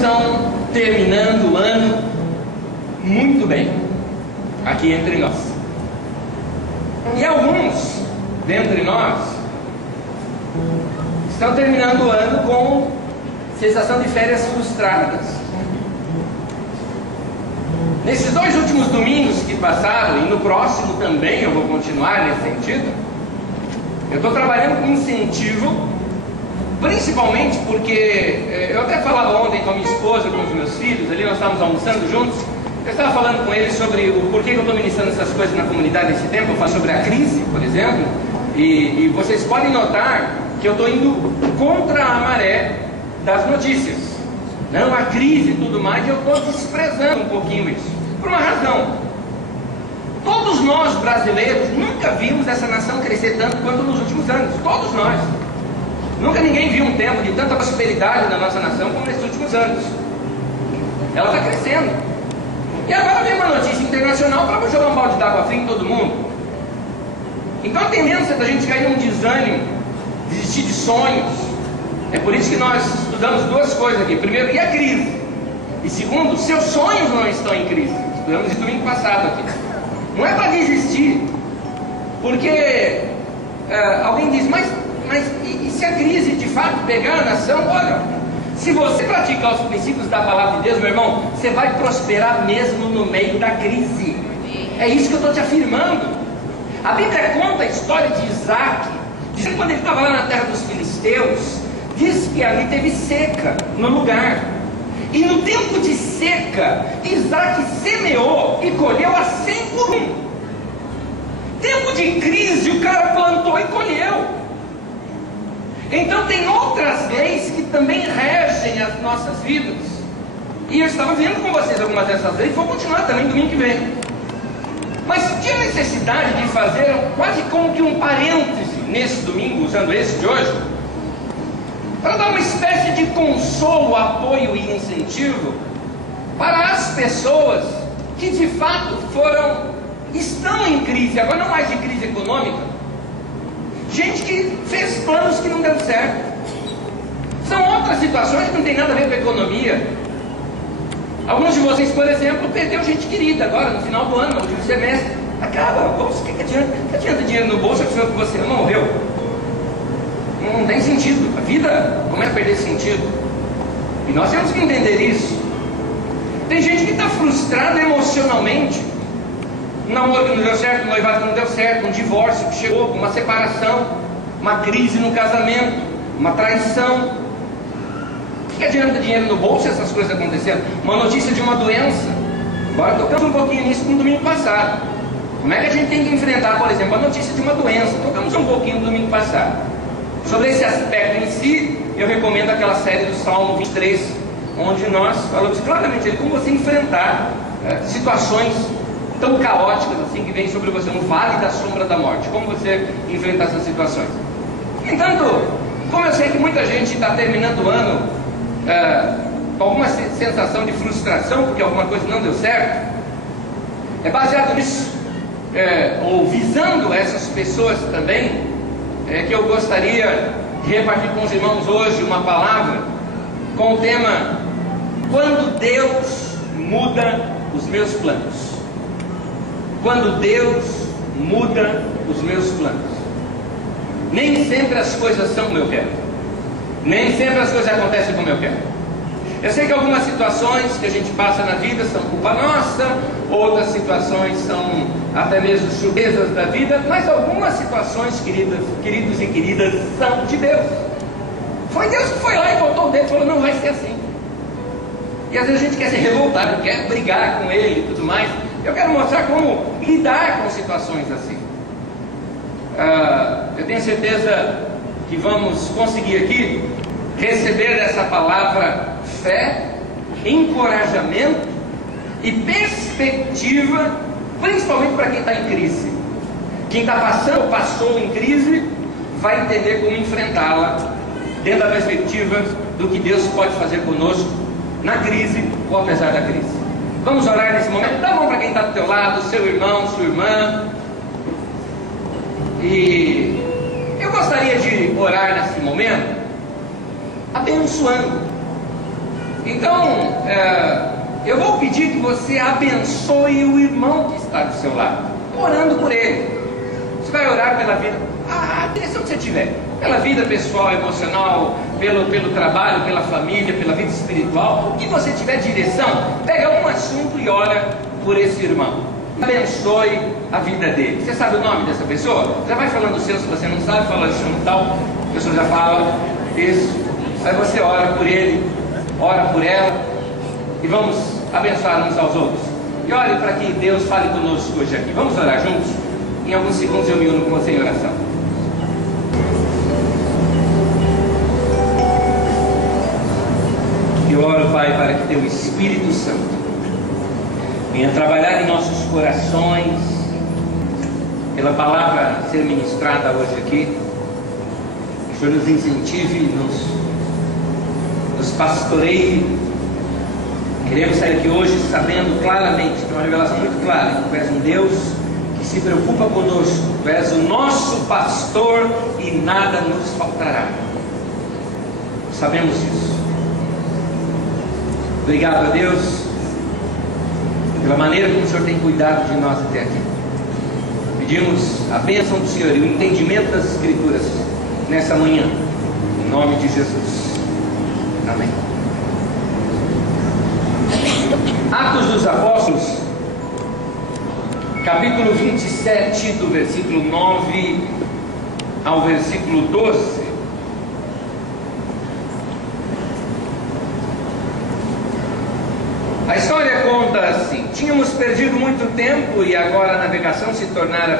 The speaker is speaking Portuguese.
estão terminando o ano muito bem aqui entre nós. E alguns dentre nós estão terminando o ano com sensação de férias frustradas. Nesses 2 últimos domingos que passaram, e no próximo também eu vou continuar nesse sentido, eu estou trabalhando com incentivo, principalmente porque eu até falava ontem com a minha esposa, com os meus filhos, ali nós estávamos almoçando juntos, eu estava falando com eles sobre o porquê que eu estou ministrando essas coisas na comunidade nesse tempo. Eu falo sobre a crise, por exemplo, e vocês podem notar que eu estou indo contra a maré das notícias. Não, a crise e tudo mais, e eu estou desprezando um pouquinho isso, por uma razão. Todos nós brasileiros nunca vimos essa nação crescer tanto quanto nos últimos anos, todos nós. Nunca ninguém viu um tempo de tanta prosperidade na nossa nação como nesses últimos anos. Ela está crescendo. E agora vem uma notícia internacional para jogar um balde d'água fria em todo mundo. Então a tendência da gente cair num desânimo, desistir de sonhos. É por isso que nós estudamos 2 coisas aqui. Primeiro, e a crise? E segundo, seus sonhos não estão em crise. Estudamos isso domingo passado aqui. Não é para desistir, porque alguém diz, mas e se a crise de fato pegar a nação? Olha, se você praticar os princípios da palavra de Deus, meu irmão, você vai prosperar mesmo no meio da crise. É isso que eu estou te afirmando. A Bíblia conta a história de Isaac, dizendo que quando ele estava lá na terra dos filisteus, diz que ali teve seca no lugar. E no tempo de seca, Isaac semeou e colheu a 100 por 1. Tempo de crise, o cara plantou e colheu. Então tem outras leis que também regem as nossas vidas. E eu estava vendo com vocês algumas dessas leis, vou continuar também domingo que vem. Mas tinha necessidade de fazer quase como que um parêntese nesse domingo, usando esse de hoje, para dar uma espécie de consolo, apoio e incentivo para as pessoas que de fato estão em crise, agora não mais de crise econômica, gente que fez planos que não deu certo. São outras situações que não tem nada a ver com a economia. Alguns de vocês, por exemplo, perderam gente querida agora no final do ano, no último semestre. Acaba, o que adianta dinheiro no bolso se você não morreu? Não tem sentido. A vida começa a perder sentido. E nós temos que entender isso. Tem gente que está frustrada emocionalmente. Um namoro que não deu certo, um noivado que não deu certo, um divórcio que chegou, uma separação, uma crise no casamento, uma traição. O que adianta dinheiro no bolso essas coisas acontecendo? Uma notícia de uma doença. Agora tocamos um pouquinho nisso no domingo passado. Como é que a gente tem que enfrentar, por exemplo, a notícia de uma doença? Tocamos um pouquinho no domingo passado. Sobre esse aspecto em si, eu recomendo aquela série do Salmo 23, onde nós falamos claramente como você enfrentar situações tão caóticas assim que vem sobre você, um vale da sombra da morte. Como você enfrentar essas situações? Entanto, como eu sei que muita gente está terminando o ano com alguma sensação de frustração porque alguma coisa não deu certo, é baseado nisso, ou visando essas pessoas também, que eu gostaria de repartir com os irmãos hoje uma palavra com o tema: quando Deus muda os meus planos. Quando Deus muda os meus planos. Nem sempre as coisas são como eu quero. Nem sempre as coisas acontecem como eu quero. Eu sei que algumas situações que a gente passa na vida são culpa nossa, outras situações são até mesmo surpresas da vida, mas algumas situações, queridos e queridas, são de Deus. Foi Deus que foi lá e botou o dedo e falou: não vai ser assim. E às vezes a gente quer se revoltar, quer brigar com Ele e tudo mais. Eu quero mostrar como lidar com situações assim. Eu tenho certeza que vamos conseguir aqui receber essa palavra fé, encorajamento e perspectiva, principalmente para quem está em crise. Quem está passando ou passou em crise vai entender como enfrentá-la dentro da perspectiva do que Deus pode fazer conosco na crise ou apesar da crise. Vamos orar nesse momento. Dá a mão para quem está do teu lado, seu irmão, sua irmã. E eu gostaria de orar nesse momento abençoando. Então, eu vou pedir que você abençoe o irmão que está do seu lado, orando por ele. Você vai orar pela vida, a direção que você tiver, pela vida pessoal, emocional, pelo trabalho, pela família, pela vida espiritual. O que você tiver direção, pega um assunto e ora por esse irmão. Abençoe a vida dele. Você sabe o nome dessa pessoa? Já vai falando o seu, se você não sabe, fala assim, tal. A pessoa já fala isso. Aí você ora por ele, ora por ela, e vamos abençoar uns aos outros. E ore para que Deus fale conosco hoje aqui. Vamos orar juntos? Em alguns segundos eu me uno com você em oração. Eu oro, Pai, para que Teu Espírito Santo venha trabalhar em nossos corações, pela palavra a ser ministrada hoje aqui. Que o Senhor nos incentive, nos pastoreie. Queremos sair aqui hoje sabendo claramente, tem uma revelação muito clara, que Tu és um Deus que se preocupa conosco. Tu és o nosso pastor e nada nos faltará. Sabemos isso. Obrigado a Deus pela maneira como o Senhor tem cuidado de nós até aqui. Pedimos a bênção do Senhor e o entendimento das Escrituras nessa manhã, em nome de Jesus. Amém. Atos dos Apóstolos, capítulo 27, do versículo 9 ao versículo 12. A história conta assim: tínhamos perdido muito tempo e agora a navegação se tornara